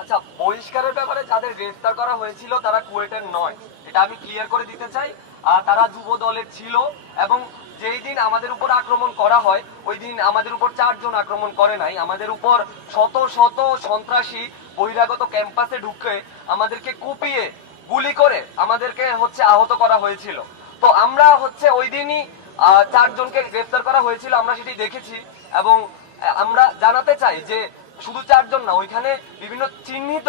আচ্ছা, বহিষ্কারের ব্যাপারে যাদের গ্রেফতার করা হয়েছিল তারা কুয়েটের নয়, এটা আমি ক্লিয়ার করে দিতে চাই। তারা যুব দলের ছিল এবং যেই দিন আমাদের উপর আক্রমণ করা হয় ওই দিন আমাদের উপর 4 জন আক্রমণ করে নাই, আমাদের উপর শত শত সন্ত্রাসী বহিরাগত ক্যাম্পাসে ঢুকে আমাদেরকে কুপিয়ে গুলি করে আমাদেরকে আহত করা হয়েছিল। তো আমরা ওই দিনই 4 জনকে গ্রেফতার করা হয়েছিল, আমরা সেটি দেখেছি। এবং আমরা জানাতে চাই যে শুধু 4 জন না, ওইখানে বিভিন্ন চিহ্নিত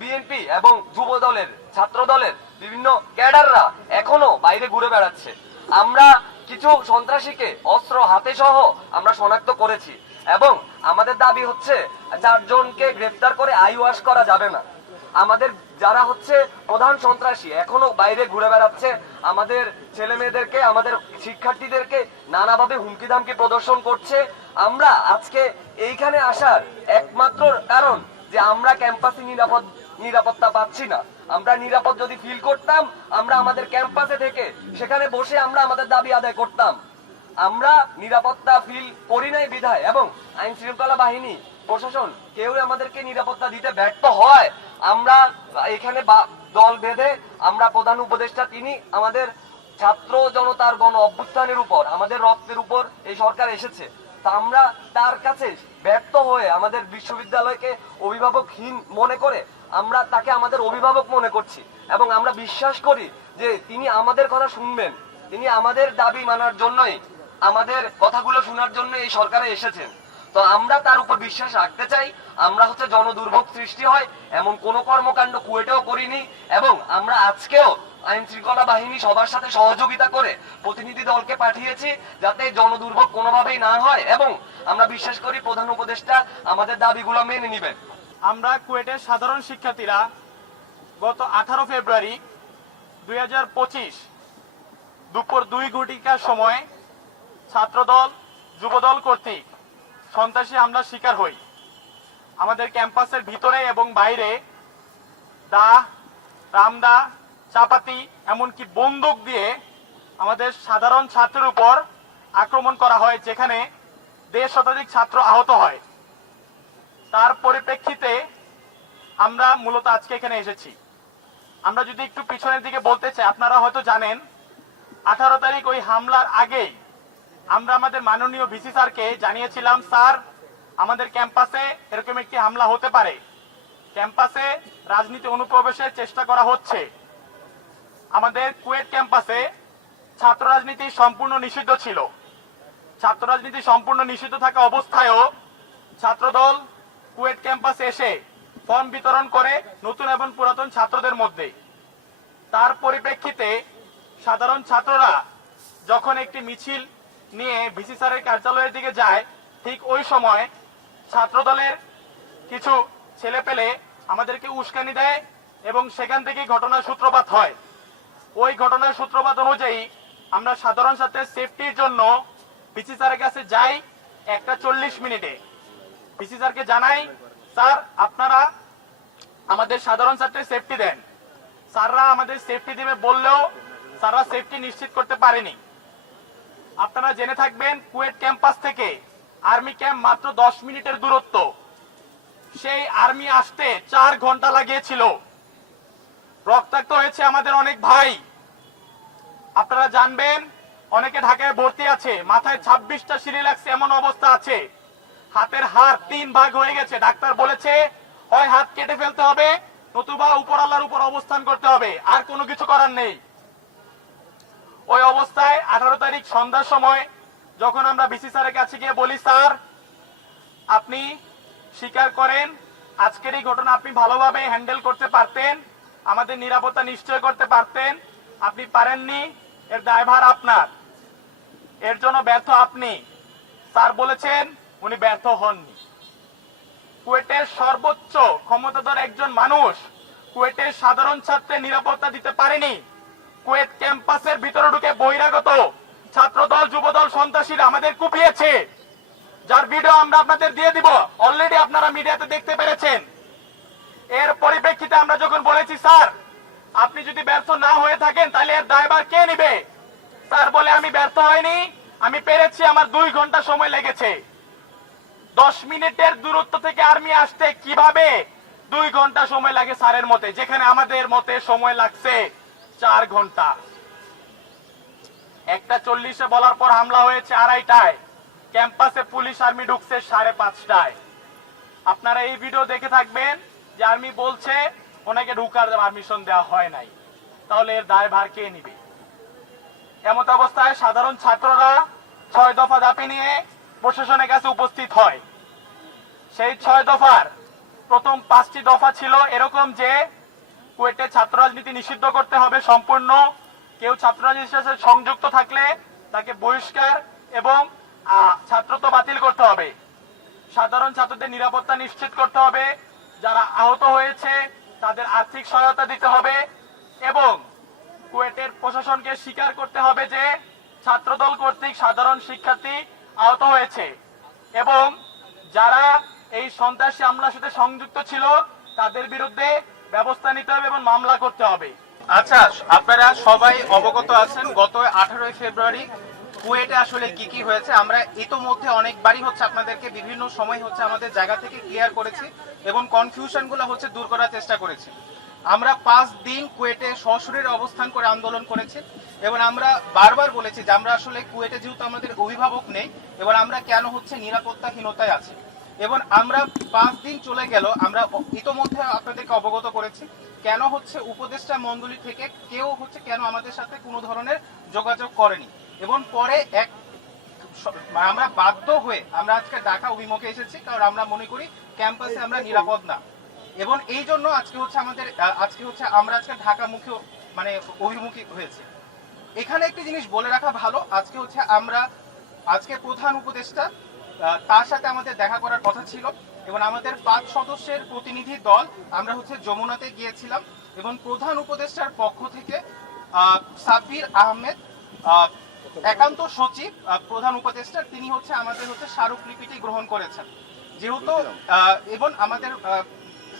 বিএনপি এবং যুব দলের, ছাত্র দলের বিভিন্ন ক্যাডাররা এখনো বাইরে ঘুরে বেড়াচ্ছে। আমরা কিছু সন্ত্রাসীকে অস্ত্র হাতে সহ আমরা শনাক্ত করেছি এবং আমাদের দাবি 4 জনকে গ্রেফতার করে আইওয়াশ করা যাবে না। আমাদের যারা প্রধান সন্ত্রাসী এখনো বাইরে ঘুরে বেড়াচ্ছে, আমাদের ছেলে মেয়েদেরকে, আমাদের শিক্ষার্থীদেরকে নানাভাবে হুমকি ধামকি প্রদর্শন করছে। আমরা আজকে এইখানে আসার একমাত্র কারণ যে আমরা ক্যাম্পাসে নিরাপত্তা পাচ্ছি না। আমরা নিরাপদ যদি ফিল করতাম আমরা আমাদের ক্যাম্পাসে থেকে সেখানে বসে আমরা আমাদের দাবি আদায় করতাম। আমরা নিরাপত্তা ফিল করি নাই বিধায় এবং আইন শৃঙ্খলা বাহিনী, প্রশাসন কেউ আমাদেরকে নিরাপত্তা দিতে ব্যর্থ হয়, আমরা এখানে দল বেঁধে আমরা প্রধান উপদেষ্টা তিনি আমাদের ছাত্র জনতার গণ অভ্যুত্থানের উপর, আমাদের রক্তের উপর এই সরকার এসেছে। তা আমরা তার কাছে ব্যর্থ হয়ে আমাদের বিশ্ববিদ্যালয়কে অভিভাবকহীন মনে করে আমরা তাকে আমাদের অভিভাবক মনে করছি এবং আমরা বিশ্বাস করি যে তিনি আমাদের কথা শুনবেন, তিনি আমাদের দাবি মানার জন্যই, আমাদের কথাগুলো শোনার জন্য এই সরকারে এসেছেন। তো আমরা তার উপর বিশ্বাস রাখতে চাই। আমরা জনদুর্ভোগ সৃষ্টি হয় এমন কোন কর্মকাণ্ড কুয়েটেও করিনি এবং আমরা আজকেও আইন শৃঙ্খলা বাহিনী সবার সাথে সহযোগিতা করে প্রতিনিধি দলকে পাঠিয়েছি যাতে জনদুর্ভোগ কোনোভাবেই না হয় এবং আমরা বিশ্বাস করি প্রধান উপদেষ্টা আমাদের দাবিগুলো মেনে নেবেন। আমরা কুয়েটের সাধারণ শিক্ষার্থীরা গত 18 ফেব্রুয়ারি 2025 দুপুর 2 ঘটিকার সময় ছাত্রদল যুবদল কর্তৃক সন্ত্রাসী হামলার শিকার হই। আমাদের ক্যাম্পাসের ভিতরে এবং বাইরে দা, রামদা, চাপাতি এমনকি বন্দুক দিয়ে আমাদের সাধারণ ছাত্রের উপর আক্রমণ করা হয়, যেখানে 1.5 শতাধিক ছাত্র আহত হয়। তার পরিপ্রেক্ষিতে আমরা মূলত আজকে এখানে এসেছি। আমরা যদি একটু পিছনের দিকে বলতে চাই, আপনারা হয়তো জানেন 18 তারিখ ওই হামলার আগেই আমরা আমাদের মাননীয় ভিসি স্যারকে জানিয়েছিলাম, স্যার আমাদের ক্যাম্পাসে এরকম একটি হামলা হতে পারে, ক্যাম্পাসে রাজনীতি অনুপ্রবেশের চেষ্টা করা হচ্ছে। আমাদের কুয়েট ক্যাম্পাসে ছাত্র রাজনীতি সম্পূর্ণ নিষিদ্ধ ছিল। ছাত্র রাজনীতি সম্পূর্ণ নিষিদ্ধ থাকা অবস্থায়ও ছাত্রদল কুয়েট ক্যাম্পাসে এসে ফর্ম বিতরণ করে নতুন এবং পুরাতন ছাত্রদের মধ্যে। তার পরিপ্রেক্ষিতে সাধারণ ছাত্ররা যখন একটি মিছিল নিয়ে ভিসি স্যারের কার্যালয়ের দিকে যায়, ঠিক ওই সময় ছাত্রদলের কিছু ছেলে পেলে আমাদেরকে উস্কানি দেয় এবং সেখান থেকে ঘটনার সূত্রপাত হয়। ওই ঘটনার সূত্রপাত অনুযায়ী আমরা সাধারণ ছাত্রের সেফটির জন্য ভিসি স্যারের কাছে যাই 1:40 মিনিটে। ভিসি স্যারকে জানাই, স্যার আপনারা আমাদের সাধারণ ছাত্রের সেফটি দেন। স্যাররা আমাদের সেফটি দেবে বললেও স্যাররা সেফটি নিশ্চিত করতে পারেনি। আপনারা জেনে থাকবেন কুয়েট ক্যাম্পাস থেকে আর্মি ক্যাম্প মাত্র 10 মিনিটের দূরত্ব। সেই আর্মি আসতে 4 ঘন্টা লাগিয়েছিল। রক্তাক্ত হয়েছে আমাদের অনেক ভাই। আপনারা জানবেন অনেকে ঢাকায় ভর্তি আছে, মাথায় 26টা সিঁড়ি লাগছে এমন অবস্থা আছে। হাতের হাড় 3 ভাগ হয়ে গেছে। ডাক্তার বলেছে হয় হাত কেটে ফেলতে হবে নতুবা উপরআল্লাহর উপর অবস্থান করতে হবে, আর কোনো কিছু করার নেই। ওই অবস্থায় 18 তারিখ সন্ধ্যার সময় যখন আমরা ভিসি স্যারের কাছে গিয়ে বলি, স্যার আপনি স্বীকার করেন আজকের এই ঘটনা আপনি ভালোভাবে হ্যান্ডেল করতে পারতেন, আমাদের নিরাপত্তা নিশ্চয় করতে পারতেন, আপনি পারেননি, এর দায়ভার আপনার, এর জন্য ব্যর্থ আপনি। স্যার বলেছেন উনি ব্যর্থ হননি। কুয়েটের সর্বোচ্চ ক্ষমতাধর একজন মানুষ কুয়েটের সাধারণ ছাত্রের নিরাপত্তা দিতে পারেনি। কুয়েট ক্যাম্পাসের ভিতরে ঢুকে বহিরাগত ছাত্রদল যুবদল সন্ত্রাসীরা আমাদের কুপিয়েছে, যার ভিডিও আমরা আপনাদের দিয়ে দিব, অলরেডি আপনারা মিডিয়াতে দেখতে পেরেছেন। এর পরিপ্রেক্ষিতে আমরা যখন বলেছি স্যার আপনি যদি ব্যর্থ না হয়ে থাকেন তাহলে এর দায়ভার কে নেবে, স্যার বলে আমি ব্যর্থ হয়নি, আমি পেরেছি, আমার 2 ঘন্টা সময় লেগেছে। 10 মিনিটের দূরত্ব থেকে আর্মি আসতে কিভাবে 2 ঘন্টা সময় লাগে স্যারের মতে, যেখানে আমাদের মতে সময় লাগছে 4 ঘন্টা। 1:40 বলার পর হামলা হয়েছে 2:30টায়, ক্যাম্পাসে পুলিশ আর্মি ঢুকছে 5:30টায়। আপনারা এই ভিডিও দেখে থাকবেন যে আর্মি বলছে ওনাকে ঢুকার পারমিশন দেওয়া হয় নাই, তাহলে এর দায়ভার কে নিবে? এমত অবস্থায় সাধারণ ছাত্ররা 6 দফা দাবি নিয়ে প্রশাসনের কাছে উপস্থিত হয়। সেই 6 দফার প্রথম 5টি দফা ছিল এরকম যে কুয়েটে ছাত্র রাজনীতি নিষিদ্ধ করতে হবে সম্পূর্ণ, কেউ ছাত্র রাজনীতির সাথে সংযুক্ত থাকলে তাকে বহিষ্কার এবং ছাত্রত্ব বাতিল করতে হবে, সাধারণ ছাত্রদের নিরাপত্তা নিশ্চিত করতে হবে, যারা আহত হয়েছে তাদের আর্থিক সহায়তা দিতে হবে এবং কুয়েটের প্রশাসনকে স্বীকার করতে হবে যে ছাত্রদল কর্তৃক সাধারণ শিক্ষার্থী আহত হয়েছে এবং যারা এই সন্ত্রাসী হামলার সাথে সংযুক্ত ছিল তাদের বিরুদ্ধে ব্যবস্থা নিতে হবে এবং মামলা করতে হবে। আচ্ছা, আপনারা সবাই অবগত আছেন গত 18 ফেব্রুয়ারি কুয়েটে আসলে কি কি হয়েছে। আমরা ইতোমধ্যে অনেকবারই হচ্ছে আপনাদেরকে বিভিন্ন সময় হচ্ছে আমাদের জায়গা থেকে ক্লিয়ার করেছি এবং কনফিউশনগুলো হচ্ছে দূর করার চেষ্টা করেছি। আমরা 5 দিন কুয়েটে সশরীরে অবস্থান করে আন্দোলন করেছি এবং আমরা বারবার বলেছি যে আমরা আসলে কুয়েটে যেহেতু আমাদের অভিভাবক নেই এবং আমরা কেন হচ্ছে নিরাপত্তাহীনতায় আছি এবং আমরা 5 দিন চলে গেল, আমরা ইতোমধ্যে আপনাদেরকে অবগত করেছি কেন হচ্ছে উপদেষ্টা মণ্ডলী থেকে কেউ হচ্ছে কেন আমাদের সাথে কোনো ধরনের যোগাযোগ করেনি এবং পরে আমরা বাধ্য হয়ে আমরা আজকে ঢাকা অভিমুখে এসেছি, কারণ আমরা মনে করি ক্যাম্পাসে আমরা নিরাপদ না এবং এই জন্য আজকে হচ্ছে আমরা আজকে ঢাকামুখী মানে অভিমুখী হয়েছে। এখানে একটি জিনিস বলে রাখা ভালো, আজকে প্রধান উপদেষ্টা তার সাথে আমাদের দেখা করার কথা ছিল এবং আমাদের 5 সদস্যের প্রতিনিধি দল আমরা হচ্ছে যমুনাতে গিয়েছিলাম এবং প্রধান উপদেষ্টার পক্ষ থেকে সাব্বির আহমেদ একান্ত সচিব প্রধান উপদেষ্টা তিনি হচ্ছে আমাদের হচ্ছে স্মারকলিপিটি গ্রহণ করেছেন যেহেতু এবং আমাদের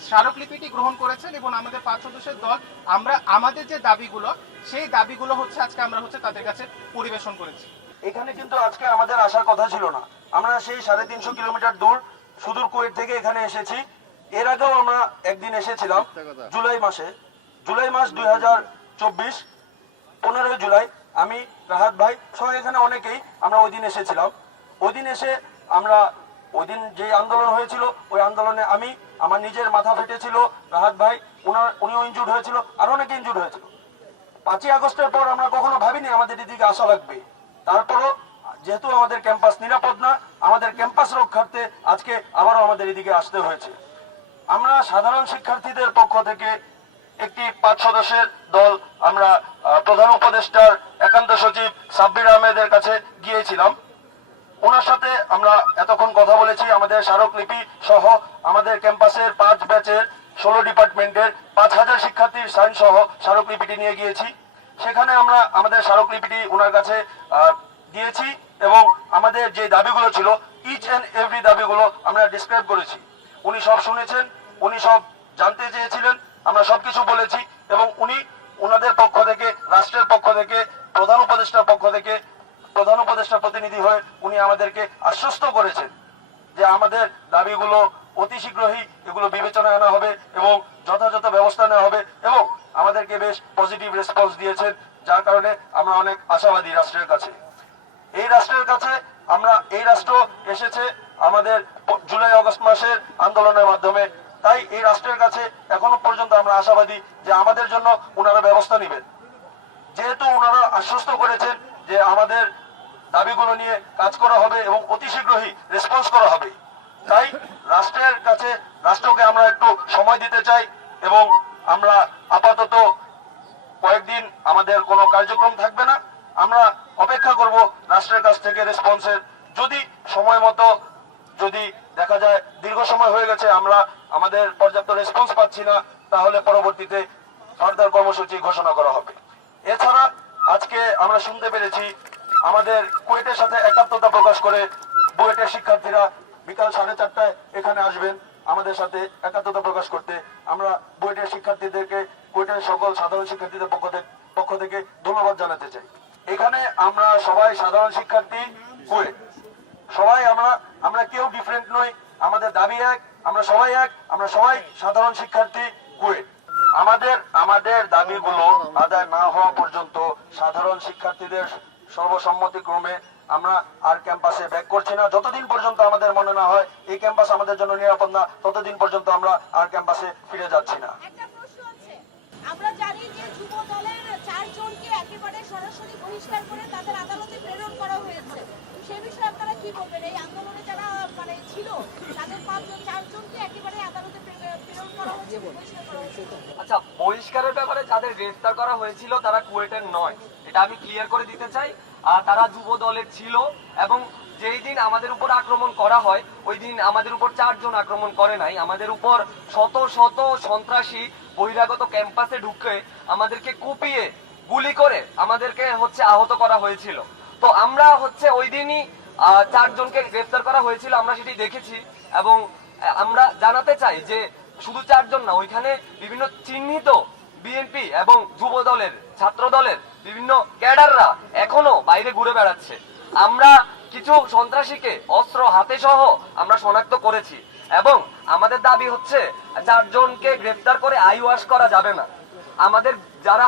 স্মারকলিপিটি গ্রহণ করেছেন এবং আমাদের 5 সদস্যের দল আমরা আমাদের যে দাবিগুলো সেই দাবিগুলো হচ্ছে আজকে আমরা হচ্ছে তাদের কাছে পরিবেশন করেছি। এখানে কিন্তু আজকে আমাদের আসার কথা ছিল না, আমরা সেই 350 কিলোমিটার দূর সুদূর কুয়েট থেকে এখানে এসেছি। এর আগেও আমরা একদিন এসেছিলাম জুলাই মাস 2024 15 জুলাই। আমি রাহাত ভাই সহ এখানে অনেকেই আমরা ওই দিন এসেছিলাম। ওই দিন এসে আমরা ওই দিন যে আন্দোলন হয়েছিল ওই আন্দোলনে আমার নিজের মাথা ফেটেছিল, রাহাত ভাই উনিও ইনজুর্ড হয়েছিল, আর অনেকে ইনজুর্ড হয়েছিল। 5ই আগস্টের পর আমরা কখনো ভাবিনি আমাদের এদিকে আসা লাগবে। তারপরও যেহেতু আমাদের ক্যাম্পাস নিরাপদ না, আমাদের ক্যাম্পাস রক্ষার্থে আজকে আবারও আমাদের এদিকে আসতে হয়েছে। আমরা সাধারণ শিক্ষার্থীদের পক্ষ থেকে একটি 5 সদস্যের দল আমরা প্রধান উপদেষ্টার একান্ত সচিব সাব্বির আহমেদের কাছে গিয়েছিলাম। ওনার সাথে আমরা এতক্ষণ কথা বলেছি, আমাদের স্মারকলিপি সহ আমাদের ক্যাম্পাসের 5 ব্যাচের 16 ডিপার্টমেন্টের 5000 শিক্ষার্থীর সাইন সহ স্মারকলিপিটি নিয়ে গিয়েছি। সেখানে আমরা আমাদের স্মারকলিপিটি ওনার কাছে দিয়েছি এবং আমাদের যে দাবিগুলো ছিল ইচ এন্ড এভরি দাবিগুলো আমরা ডিসক্রাইব করেছি। উনি সব শুনেছেন, উনি সব জানতে চেয়েছিলেন, আমরা সবকিছু বলেছি এবং উনি ওনাদের পক্ষ থেকে রাষ্ট্রের পক্ষ থেকে প্রধান উপদেষ্টার প্রতিনিধি হয়ে উনি আমাদেরকে আশ্বস্ত করেছেন যে আমাদের দাবিগুলো অতি শীঘ্রই এগুলো বিবেচনায় আনা হবে এবং যথাযথ ব্যবস্থা নেওয়া হবে এবং আমাদেরকে বেশ পজিটিভ রেসপন্স দিয়েছেন, যার কারণে আমরা অনেক আশাবাদী রাষ্ট্রের কাছে। এই রাষ্ট্র এসেছে আমাদের জুলাই আগস্ট মাসের আন্দোলনের মাধ্যমে, তাই এই রাষ্ট্রের কাছে এখনো পর্যন্ত আমরা আশাবাদী যে আমাদের জন্য ওনারা ব্যবস্থা নেবেন। যেহেতু ওনারা আশ্বস্ত করেছেন যে আমাদের দাবিগুলো নিয়ে কাজ করা হবে এবং অতি শীঘ্রই রেসপন্স করা হবে, তাই রাষ্ট্রকে আমরা একটু সময় দিতে চাই এবং আমরা আপাতত কয়েকদিন আমাদের কোনো কার্যক্রম থাকবে না। আমরা অপেক্ষা করব রাষ্ট্রের কাছ থেকে রেসপন্সের। যদি সময় মতো যদি দেখা যায় দীর্ঘ সময় হয়ে গেছে আমরা আমাদের পর্যাপ্ত রেসপন্স পাচ্ছি না, তাহলে পরবর্তীতে ফার্দার কর্মসূচি ঘোষণা করা হবে। এছাড়া আজকে আমরা শুনতে পেরেছি আমাদের কুয়েটের সাথে একাত্মতা প্রকাশ করে বুয়েটের শিক্ষার্থীরা বিকাল 4:30টায় এখানে আসবেন আমাদের সাথে একাত্মতা প্রকাশ করতে। আমরা বুয়েটের শিক্ষার্থীদেরকে কুয়েটের সকল সাধারণ শিক্ষার্থীদের পক্ষ থেকে ধন্যবাদ জানাতে চাই। এখানে আমরা সবাই সাধারণ শিক্ষার্থী কুয়েট, সবাই আমরা কেউ ডিফারেন্ট নই, আমাদের দাবি এক, আমরা সবাই এক, আমরা সবাই সাধারণ শিক্ষার্থী কুয়েট। আমাদের দাবিগুলো আদায় না হওয়া পর্যন্ত সাধারণ শিক্ষার্থীদের সর্বসম্মতিক্রমে আমরা আর ক্যাম্পাসে ব্যাক করছি না। যতদিন পর্যন্ত আমাদের মনে না হয় এই ক্যাম্পাস আমাদের জন্য নিরাপদ না, ততদিন পর্যন্ত আমরা আর ক্যাম্পাসে ফিরে যাচ্ছি না। একটা প্রশ্ন আছে, আমরা জানি যে যুব দলের 4 জনকে একেবারে সরাসরি বহিষ্কার করে তাদের আদালতে প্রেরণ করা হয়েছে। সে বিষয়ে আপনারা কি বলবেন? এই আন্দোলনে যারা ছিল তাদের 4 জনকে একেবারে আদালতে প্রেরণ করা হয়েছে, বহিষ্কার করা হয়েছে। আচ্ছা, বহিষ্কারের ব্যাপারে যাদের গ্রেফতার করা হয়েছিল তারা কুয়েটের নয়, এটা আমি ক্লিয়ার করে দিতে চাই। তারা যুব দলের ছিল এবং যেই দিন আমাদের উপর আক্রমণ করা হয় ওই দিন আমাদের উপর 4 জন আক্রমণ করে নাই, আমাদের উপর শত শত সন্ত্রাসী বহিরাগত ক্যাম্পাসে ঢুকে আমাদেরকে কুপিয়ে গুলি করে আমাদেরকে আহত করা হয়েছিল। তো আমরা ওই দিনই 4 জনকে গ্রেফতার করা হয়েছিল, আমরা সেটি দেখেছি এবং আমরা জানাতে চাই যে শুধু 4 জন না, ওইখানে বিভিন্ন চিহ্নিত বিএনপি এবং যুব দলের, ছাত্র দলের বিভিন্ন ক্যাডাররা এখনো বাইরে ঘুরে বেড়াচ্ছে। আমরা কিছু সন্ত্রাসীকে অস্ত্র হাতে সহ আমরা শনাক্ত করেছি এবং আমাদের দাবি 4 জনকে গ্রেফতার করে আইওয়াশ করা যাবে না। আমাদের যারা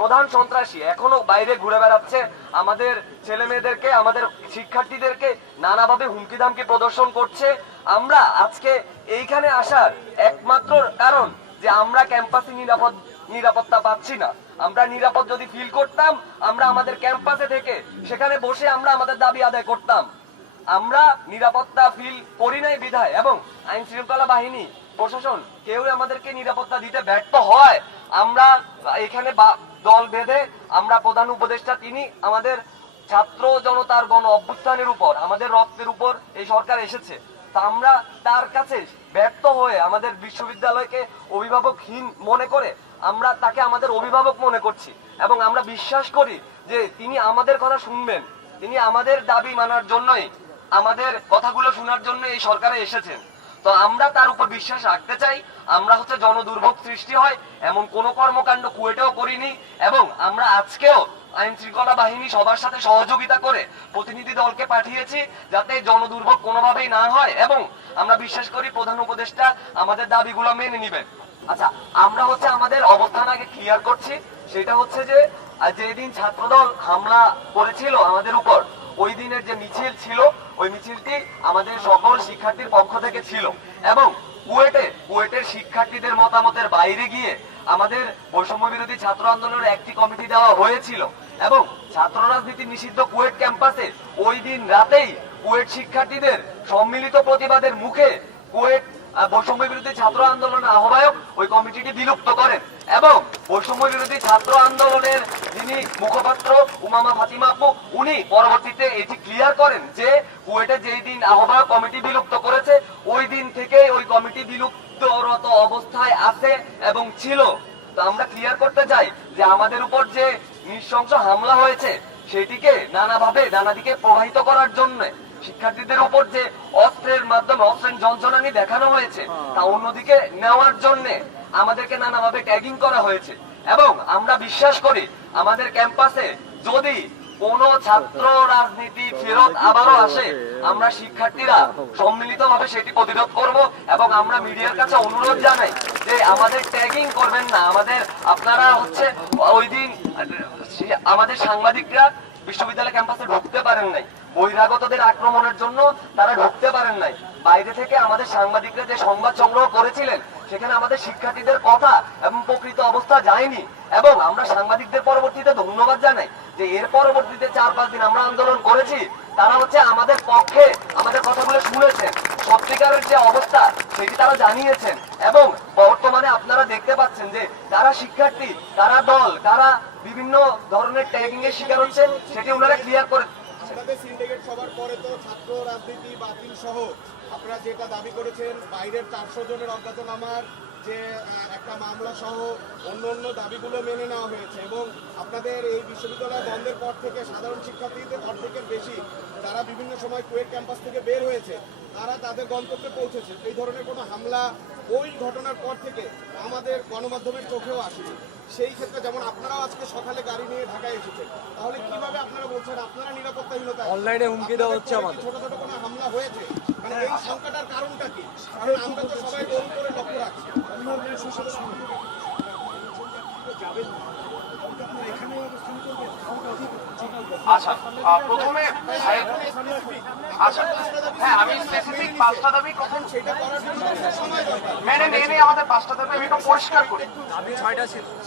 প্রধান সন্ত্রাসী এখনো বাইরে ঘুরে বেড়াচ্ছে, আমাদের ছেলে মেয়েদেরকে, আমাদের শিক্ষার্থীদেরকে নানাভাবে হুমকি ধামকি প্রদর্শন করছে। আমরা আজকে এইখানে আসার একমাত্র কারণ যে আমরা ক্যাম্পাসে নিরাপত্তা পাচ্ছি না। আমরা নিরাপদ যদি ফিল করতাম আমরা আমাদের ক্যাম্পাসে থেকে সেখানে বসে আমরা আমাদের দাবি আদায় করতাম। আমরা নিরাপত্তা ফিল করি নাই বিধায় এবং আইন শৃঙ্খলা বাহিনী, প্রশাসন কেউ আমাদেরকে নিরাপত্তা দিতে ব্যর্থ হয়, আমরা এখানে দল বেঁধে আমরা প্রধান উপদেষ্টা তিনি আমাদের ছাত্র জনতার গণ অভ্যুত্থানের উপর, আমাদের রক্তের উপর এই সরকার এসেছে। তা আমরা তার কাছে ব্যর্থ হয়ে আমাদের বিশ্ববিদ্যালয়কে অভিভাবকহীন মনে করে আমরা তাকে আমাদের অভিভাবক মনে করছি এবং আমরা বিশ্বাস করি যে তিনি আমাদের কথা শুনবেন, তিনি আমাদের দাবি মানার জন্যই, আমাদের কথাগুলো শোনার জন্য এই সরকারে এসেছেন। তো আমরা তার উপর বিশ্বাস রাখতে চাই। আমরা জনদুর্ভোগ সৃষ্টি হয় এমন কোন কর্মকাণ্ড কুয়েটেও করিনি এবং আমরা আজকেও আইন শৃঙ্খলা বাহিনী সবার সাথে সহযোগিতা করে প্রতিনিধি দলকে পাঠিয়েছি যাতে জনদুর্ভোগ কোনোভাবেই না হয় এবং আমরা বিশ্বাস করি প্রধান উপদেষ্টা আমাদের দাবিগুলো মেনে নেবেন। আচ্ছা, আমরা আমাদের অবস্থান আগে ক্লিয়ার করছি। সেটা যে যেদিন ছাত্রদল হামলা করেছিল আমাদের উপর, ওই দিনের যে মিছিল ছিল ওই মিছিলটি আমাদের সকল শিক্ষার্থীর পক্ষ থেকে ছিল এবং কুয়েটের শিক্ষার্থীদের মতামতের বাইরে গিয়ে আমাদের বৈষম্য বিরোধী ছাত্র আন্দোলনের একটি কমিটি দেওয়া হয়েছিল এবং ছাত্র রাজনীতি নিষিদ্ধ কুয়েট ক্যাম্পাসে ওই দিন রাতেই কুয়েট শিক্ষার্থীদের সম্মিলিত প্রতিবাদের মুখে কুয়েট বৈষম্য বিরোধী ছাত্র আন্দোলনের আহ্বায়ক ওই কমিটিটি বিলুপ্ত করেন এবং বৈষম্য বিরোধী ছাত্র আন্দোলনের যিনি মুখপাত্র উমামা ফাতিমা আপু, উনি পরবর্তীতে এটি ক্লিয়ার করেন যে কুয়েটে যেই দিন আহ্বায়ক কমিটি বিলুপ্ত করেছে ওই দিন থেকে ওই কমিটি বিলুপ্তরত অবস্থায় আছে এবং ছিল। তো আমরা ক্লিয়ার করতে চাই যে আমাদের উপর যে নৃশংস হামলা হয়েছে সেটিকে নানাভাবে নানাদিকে প্রবাহিত করার জন্য শিক্ষার্থীদের উপর যে অস্ত্রের মাধ্যমে অস্ত্রের যন্ত্রণানি দেখানো হয়েছে তা অন্যদিকে নেওয়ার জন্য আমাদেরকে নানাভাবে ট্যাগিং করা হয়েছে এবং আমরা বিশ্বাস করি আমাদের ক্যাম্পাসে যদি কোন ছাত্র রাজনীতি ফেরত আবারও আসে আমরা শিক্ষার্থীরা সম্মিলিতভাবে সেটি প্রতিরোধ করব এবং আমরা মিডিয়ার কাছে অনুরোধ জানাই যে আমাদের ট্যাগিং করবেন না। আপনারা ওই দিন আমাদের সাংবাদিকরা বিশ্ববিদ্যালয় ক্যাম্পাসে ঢুকতে পারেন নাই, বহিরাগতদের আক্রমণের জন্য তারা ঢুকতে পারেন নাই। বাইরে থেকে আমাদের সাংবাদিকরা যে সংবাদ সংগ্রহ করেছিলেন সেখানে আমাদের শিক্ষার্থীদের কথা এবং প্রকৃত অবস্থা যায়নি এবং আমরা সাংবাদিকদের পরবর্তীতে ধন্যবাদ জানাই যে এর পরবর্তীতে 4-5 দিন আমরা আন্দোলন করেছি, তারা আমাদের পক্ষে আমাদের কথাগুলো শুনেছেন, সত্যিকারের যে অবস্থা সেটি তারা জানিয়েছেন এবং বর্তমানে আপনারা দেখতে পাচ্ছেন যে কারা শিক্ষার্থী, কারা দল, কারা বিভিন্ন ধরনের ট্যাগিং এর শিকার হচ্ছে সেটি ওনারা ক্লিয়ার করে। আপনাদের সিন্ডিকেট সবার পরে তো ছাত্র রাজনীতি বাতিল সহ আপনারা যেটা দাবি করেছেন বাইরের 400 জনের অজ্ঞাতনামার যে একটা মামলা সহ অন্য দাবিগুলো মেনে নেওয়া হয়েছে এবং আপনাদের এই বিশ্ববিদ্যালয় বন্ধের পর থেকে সাধারণ শিক্ষার্থীদের অর্ধেকের বেশি যারা বিভিন্ন সময় কুয়েট ক্যাম্পাস থেকে বের হয়েছে তারা তাদের গন্তব্যে পৌঁছেছে। এই ধরনের কোনো হামলা ওই ঘটনার পর থেকে আমাদের গণমাধ্যমের চোখেও আসেনি। সেই ক্ষেত্রে যেমন আপনারাও আজকে সকালে গাড়ি নিয়ে ঢাকায় এসেছেন, তাহলে কিভাবে আপনারা বলছেন আপনারা নিরাপত্তাহীনতা? অনলাইনে হুমকি দেওয়া হচ্ছে আমাদের। ছোট ছোট কোনো হামলা হয়েছে মানে এই সংখ্যাটার কারণটা কি? কারণ আমরা তো সবাই গোল করে লক্ষ্য রাখছি। আচ্ছা প্রথমে আচ্ছা হ্যাঁ আমি স্পেসিফিক 5টা দাবি কখন সেটা করার জন্য আমাদের সময় দরকার। মেনে নিয়ে আমাদের 5টা দাবি আমি একটু পরিষ্কার করি।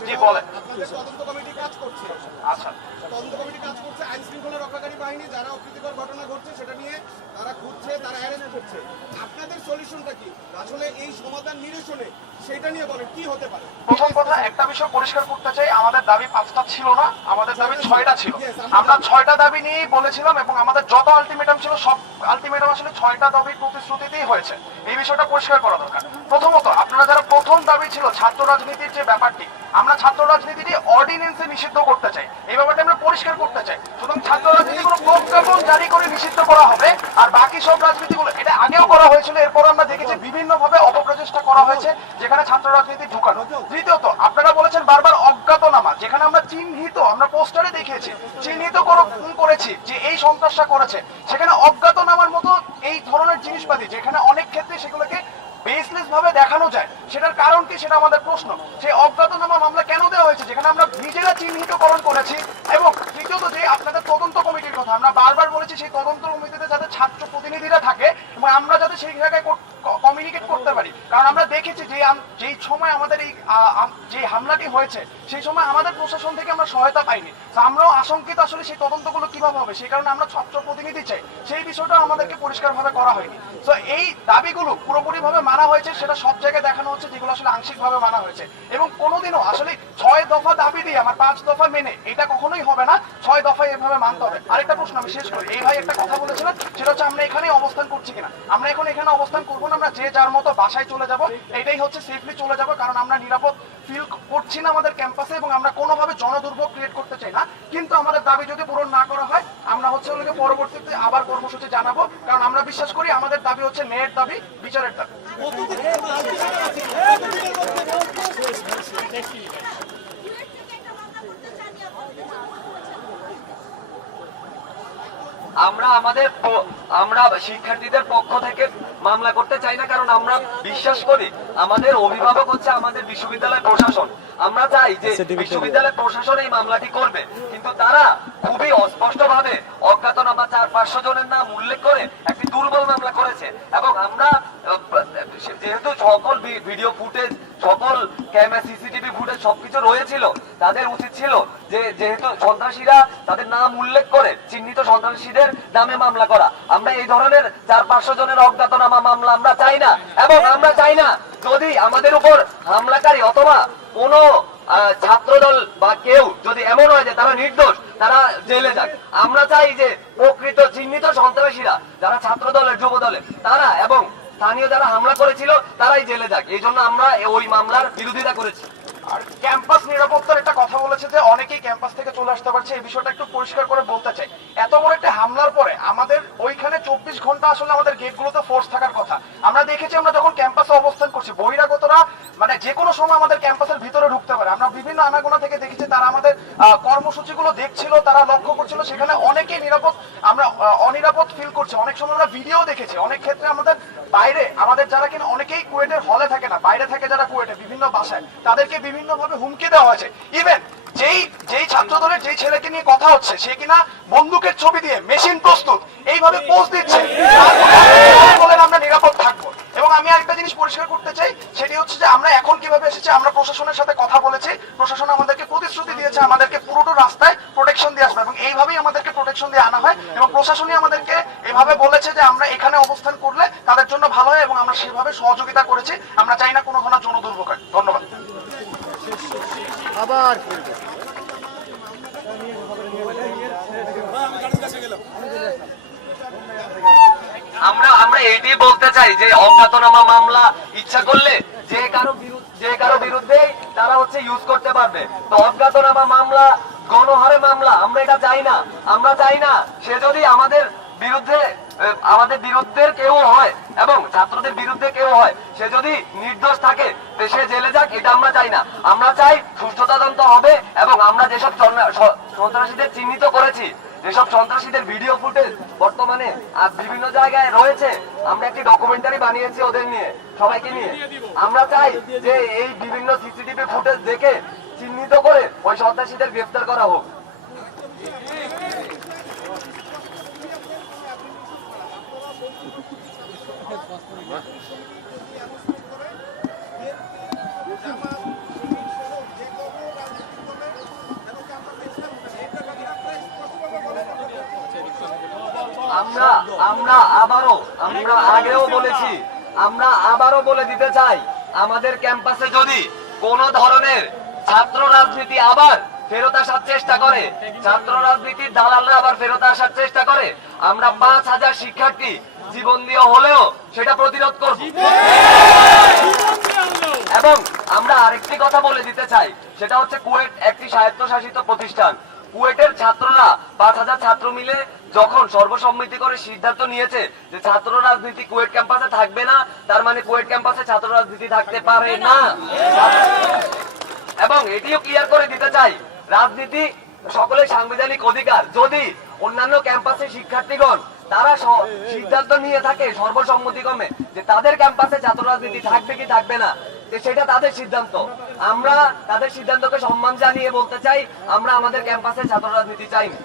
জি বলেন। আপনাদের তদন্ত কমিটি কাজ করছে। আচ্ছা তদন্ত কমিটি কাজ করছে, আইন শৃঙ্খলা রক্ষাকারী বাহিনী যারা অপ্রীতিকর ঘটনা ঘটছে সেটা নিয়ে তারা খুঁজছে, তারা অ্যারেস্ট করছে। আপনাদের সলিউশনটা কি আসলে এই সমাধান নিরসনে? সেটা নিয়ে বলেন কি হতে পারে। প্রথম কথা একটা বিষয় পরিষ্কার করতে চাই, আমাদের দাবি 5টা ছিল না, আমাদের দাবি 6টা ছিল। আমরা 6টা দাবি নিয়েই বলেছিলাম এবং আমাদের যত আলটিমেটাম ছিল সব আলটিমেটাম আসলে 6টা দাবির প্রতিশ্রুতিতেই হয়েছে। এই বিষয়টা পরিষ্কার করা দরকার। প্রথমত আপনারা যারা প্রথম দাবি ছিল ছাত্র রাজনীতির যে ব্যাপারটি, আমরা ছাত্র রাজনীতিটি অর্ডিন্যান্সে নিষিদ্ধ করতে চাই, এই ব্যাপারটা আমরা পরিষ্কার করতে চাই। সুতরাং ছাত্র রাজনীতিগুলো প্রজ্ঞাপন জারি করে নিষিদ্ধ করা হবে, আর বাকি সব রাজনীতিগুলো এটা আগেও করা হয়েছিল, এরপর আমরা দেখেছি বিভিন্নভাবে অপপ্রচেষ্টা করা হয়েছে যেখানে ছাত্র রাজনীতি ঢুকানো। তৃতীয়ত আপনারা বলেছেন বারবার অজ্ঞাতনামা, যেখানে আমরা চিহ্নিত, আমরা পোস্টারে দেখিয়েছি চিহ্নিত করেছি যে এই সন্ত্রাসটা করেছে, সেখানে অজ্ঞাতনামার মতো এই ধরনের জিনিসপাতি যেখানে অনেক ক্ষেত্রে সেগুলোকে বেসলেস ভাবে দেখানো যায়, সেটার কারণ কি সেটা আমাদের প্রশ্ন। সেই অজ্ঞাতনামা মামলা কেন দেওয়া হয়েছে যেখানে আমরা নিজেরা চিহ্নিতকরণ করেছি? এবং তৃতীয়ত যে আপনাদের তদন্ত কমিটির কথা আমরা বারবার বলেছি, সেই তদন্ত কমিটিতে যাতে ছাত্র প্রতিনিধিরা থাকে এবং আমরা যাতে সেই জায়গায় কমিউনিকেট করতে পারি। কারণ আমরা দেখেছি যে যেই সময় আমাদের এই যে হামলাটি হয়েছে সেই সময় আমাদের প্রশাসন থেকে আমরা সহায়তা পাইনি। আমরাও আশঙ্কিত আসলে সেই তদন্তগুলো কিভাবে হবে, সেই কারণে আমরা ছাত্র প্রতিনিধি চাই, সেই বিষয়টা আমাদেরকে পরিষ্কারভাবে করা হয়নি। তো এই দাবিগুলো পুরোপুরিভাবে মানা হয়েছে, সেটা সব জায়গায় দেখানো হচ্ছে যেগুলো আসলে আংশিকভাবে মানা হয়েছে। এবং কোনোদিনও আসলে 6 দফা দাবি দিয়ে আমার 5 দফা মেনে এটা কখনোই হবে না, 6 দফায় এভাবে মানতে হবে। আরেকটা প্রশ্ন আমি শেষ করি, এই ভাই একটা কথা বলেছিলেন, সেটা হচ্ছে আমরা এখানেই অবস্থান করছি কিনা। আমরা এখন এখানে অবস্থান করবো না, আমরা যে যার মতো বাসায় চলে যাব, এটাই হচ্ছে সেফলি চলে যাব, কারণ আমরা নিরাপদ ফিল করছি না আমাদের ক্যাম্পাসে এবং আমরা কোনোভাবে জনদুর্ভোগ ক্রিয়েট করতে চাই না। কিন্তু আমাদের দাবি যদি পূরণ না করা হয় আমরা হচ্ছে পরবর্তীতে আবার কর্মসূচি জানাবো, কারণ আমরা বিশ্বাস করি আমাদের দাবি হচ্ছে ন্যায়ের দাবি, বিচারের দাবি। আমরা শিক্ষার্থীদের পক্ষ থেকে মামলা করতে চাই না, কারণ আমরা বিশ্বাস করি আমাদের অভিভাবক হচ্ছে আমাদের বিশ্ববিদ্যালয় প্রশাসন। আমরা চাই যে বিশ্ববিদ্যালয় প্রশাসন এই মামলাটি করবে, কিন্তু তারা খুবই অস্পষ্ট ভাবে অজ্ঞাতনামা 400-500 জনের নাম উল্লেখ করে একটি দুর্বল মামলা করেছে। এবং আমরা যেহেতু সকল ভিডিও ফুটেজ, সকল ক্যামেরা, সিসিটিভি ফুটেজ সবকিছু রয়েছিল, তাদের উচিত ছিল যে যেহেতু সন্ত্রাসীরা তাদের নাম উল্লেখ করে চিহ্নিত সন্ত্রাসীদের নামে মামলা করা। আমরা এই ধরনের 400-500 জনের অজ্ঞাতনামা মামলা আমরা চাই না। এবং আমরা চাই না যদি আমাদের উপর হামলাকারী অথবা কোনো ছাত্রদল বা কেউ যদি এমন হয় যে তারা নির্দোষ, তারা জেলে যাক। আমরা চাই যে প্রকৃত চিহ্নিত সন্ত্রাসীরা যারা ছাত্র দলের, যুব দলের, তারা এবং স্থানীয় যারা হামলা করেছিল তারাই জেলে যাক। এই জন্য আমরা ওই মামলার বিরোধিতা করেছি। আর ক্যাম্পাস নিরাপত্তার একটা কথা বলেছে যে অনেকেই ক্যাম্পাস থেকে চলে আসতে পারছে, এই বিষয়টা একটু পরিষ্কার করে বলতে চাই। এত বড় একটা হামলার পরে আমাদের ওইখানে 24 ঘন্টা আসলে আমাদের গেটগুলোতে ফোর্স থাকার কথা। আমরা দেখেছি আমরা যখন ক্যাম্পাসে অবস্থান করছি, বহিরাগতরা মানে যে কোনো সময় আমাদের ক্যাম্পাসের ভিতরে ঢুকতে পারে। আমরা বিভিন্ন আনাগোনা থেকে দেখেছি তারা আমাদের কর্মসূচিগুলো দেখছিল, তারা লক্ষ্য করছিল, সেখানে অনেকেই নিরাপদ, আমরা অনিরাপদ ফিল করছি। অনেক সময় আমরা ভিডিও দেখেছি, অনেক ক্ষেত্রে আমাদের বাইরে আমাদের যারা কিনা অনেকেই কুয়েটের হলে থাকে না, বাইরে থাকে যারা কুয়েটে বিভিন্ন বাসায়, তাদেরকে বিভিন্নভাবে হুমকি দেওয়া হয়েছে। ইভেন যেই ছাত্র দলের যেই ছেলেকে নিয়ে কথা হচ্ছে সে কিনা বন্দুকের ছবি দিয়ে মেশিন প্রস্তুত এইভাবে পোস্ট দিচ্ছে, বলেন আমরা নিরাপদ থাকবো। এবং আমি আরেকটা জিনিস পরিষ্কার করতে চাই, সেটি হচ্ছে যে আমরা এখন কিভাবে এসেছি, আমরা প্রশাসনের সাথে কথা বলেছি, প্রশাসন আমাদেরকে প্রতিশ্রুতি দিয়েছে আমাদেরকে পুরোটা রাস্তায় প্রোটেকশন দিয়ে আসবে, এবং এইভাবেই আমাদেরকে প্রোটেকশন দিয়ে আনা হয়। এবং প্রশাসনই আমাদেরকে এভাবে বলেছে যে আমরা এখানে অবস্থান করলে তাদের জন্য ভালো হয়, এবং আমরা সেভাবে সহযোগিতা করেছি। আমরা চাই না কোনো ধরনের জনদুর্ভোগ হয়। ধন্যবাদ। আমরা এইটাই বলতে চাই যে অজ্ঞাতনামা মামলা ইচ্ছা করলে যে কারো বিরুদ্ধে তারা হচ্ছে ইউজ করতে পারবে। তো অজ্ঞাতনামা মামলা গণহারে মামলা আমরা এটা চাই না। আমরা চাই না সে যদি আমাদের বিরুদ্ধে কেউ হয় এবং ছাত্রদের বিরুদ্ধে কেউ হয়, সে যদি নির্দোষ থাকে সে জেলে যাক, এটা আমরা চাই না। আমরা চাই সুষ্ঠু তদন্ত হবে এবং আমরা যেসব সন্ত্রাসীদের চিহ্নিত করেছি যেসব সন্ত্রাসীদের ভিডিও ফুটেজ বর্তমানে বিভিন্ন জায়গায় রয়েছে, আমরা একটি ডকুমেন্টারি বানিয়েছি ওদের নিয়ে, সবাইকে নিয়ে। আমরা চাই যে এই বিভিন্ন সিসিটিভি ফুটেজ দেখে চিহ্নিত করে ওই সন্ত্রাসীদের গ্রেফতার করা হোক। আমরা আগেও বলেছি, আমরা আবারও বলে দিতে চাই, আমাদের ক্যাম্পাসে যদি কোন ধরনের ছাত্র রাজনীতি আবার ফেরত আসার চেষ্টা করে, ছাত্র রাজনীতির দালালরা আবার ফেরত আসার চেষ্টা করে, আমরা 5,000 শিক্ষার্থী জীবন দিয়ে হলেও সেটা প্রতিরোধ করব। এবং আমরা আরেকটি কথা বলে দিতে চাই, সেটা হচ্ছে কুয়েট একটি স্বায়ত্তশাসিত প্রতিষ্ঠান। কুয়েটের ছাত্ররা 5,000 ছাত্র মিলে যখন সর্বসম্মতি করে সিদ্ধান্ত নিয়েছে যে ছাত্র রাজনীতি কুয়েট ক্যাম্পাসে থাকবে না, তার মানে কুয়েট ক্যাম্পাসে ছাত্র রাজনীতি থাকতে পারে না। এবং এটিও ক্লিয়ার করে দিতে চাই, রাজনীতি সকলের সাংবিধানিক অধিকার। যদি অন্যান্য ক্যাম্পাসে শিক্ষার্থীগণ তারা সিদ্ধান্ত নিয়ে থাকে সর্বসম্মতিক্রমে যে তাদের ক্যাম্পাসে ছাত্র রাজনীতি থাকবে কি থাকবে না, সেটা তাদের সিদ্ধান্ত। আমরা তাদের সিদ্ধান্তকে সম্মান জানিয়ে বলতে চাই, আমরা আমাদের ক্যাম্পাসে ছাত্র রাজনীতি চাই না।